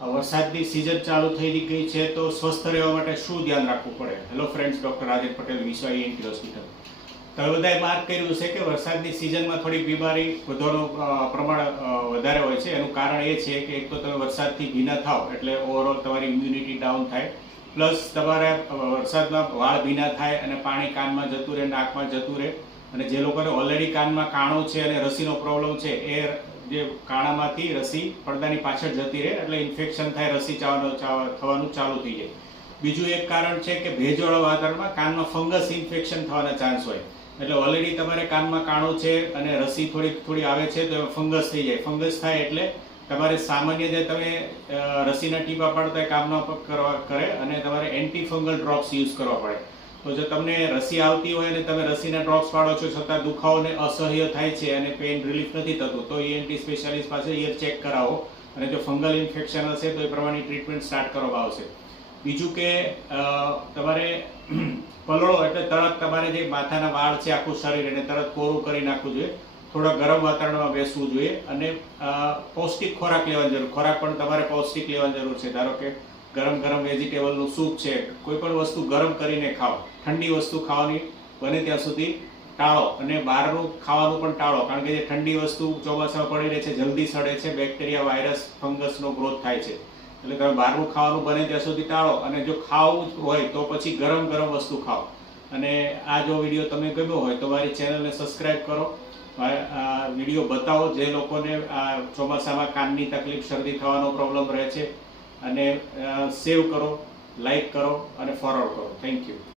વરસાદની સિઝન ચાલુ થઈ ગઈ છે તો સ્વસ્થ રહેવા માટે શું ધ્યાન રાખવું પડે? Hello friends, doctor Rajesh Patel, Vishwa ENT hospital. તમે બધાએ માર્ક કર્યું છે કે વરસાદની સિઝનમાં થોડી બીમારી વધવાનું પ્રમાણ વધારે હોય છે. એનું કારણ એ છે કે એક તો તમે વરસાદથી ભીના થાવ એટલે ઓવરઓલ તમારી ઇમ્યુનિટી ડાઉન થાય, પ્લસ તમારે વરસાદમાં વાળ ભીના થાય અને પાણી કાનમાં જતું રહે, નાકમાં જતું રહે, અને જે લોકોને ઓલરેડી કાનમાં કાણું છે અને રસીનો પ્રોબ્લેમ છે એ જે કાણામાંથી રસી પડદાની પાછળ જતી રહે એટલે ઇન્ફેક્શન થાય, રસી થવાનું ચાલુ થઈ જાય. બીજું એક કારણ છે કે ભેજવાળા વાતાવરણમાં કાનમાં ફંગસ ઇન્ફેક્શન થવાના ચાન્સ હોય. એટલે ઓલરેડી તમારે કાનમાં કાણું છે અને રસી થોડી આવે છે તો ફંગસ થઈ જાય. ફંગસ થાય એટલે તમારે સામાન્ય જે તમે રસીના ટીપા પાડતા કામ ન કરે અને તમારે એન્ટી ફંગલ ડ્રોપ્સ યુઝ કરવા પડે. તો જો તમને રસી આવતી હોય અને તમે રસીના ડ્રોપ્સ પાડો છો છતાં દુખાવોને અસહ્ય થાય છે અને પેઇન રિલીફ નથી થતું, તો ENT સ્પેશિયાલિસ્ટ પાસે ઈયર ચેક કરાવો અને જો ફંગલ ઇન્ફેક્શન હશે તો એ પ્રમાણેની ટ્રીટમેન્ટ સ્ટાર્ટ કરવામાં આવશે. બીજું કે તમારે પલળો એટલે તરત તમારે જે માથાના વાળ છે આખું શરીર એને તરત કોરું કરી નાખવું જોઈએ. થોડા ગરમ વાતાવરણમાં બેસવું જોઈએ અને પૌષ્ટિક ખોરાક લેવાની જરૂર. ખોરાક પણ તમારે પૌષ્ટિક લેવાની જરૂર છે. ધારો કે ગરમ વેજીટેબલનું સૂપ છે, કોઈ પણ વસ્તુ ગરમ કરીને ખાઓ. ઠંડી વસ્તુ ખાવાની બને ત્યાં સુધી ટાળો અને બહારનું ખાવાનું પણ ટાળો, કારણ કે જે ઠંડી વસ્તુ ચોમાસામાં પડી રહે છે, જલ્દી સડે છે, બેક્ટેરિયા, વાયરસ, ફંગસનો ગ્રોથ થાય છે. એટલે તમે બહારનું ખાવાનું બને ત્યાં સુધી ટાળો અને જો ખાવું હોય તો પછી ગરમ વસ્તુ ખાઓ. અને આ જો વિડીયો તમે ગમ્યો હોય તો મારી ચેનલને સબસ્ક્રાઈબ કરો. વિડીયો બતાવો જે લોકોને ચોમાસામાં કાનની તકલીફ, શરદી થવાનો પ્રોબ્લેમ રહે છે, અને સેવ કરો, લાઈક કરો અને ફોરવર્ડ કરો. Thank you.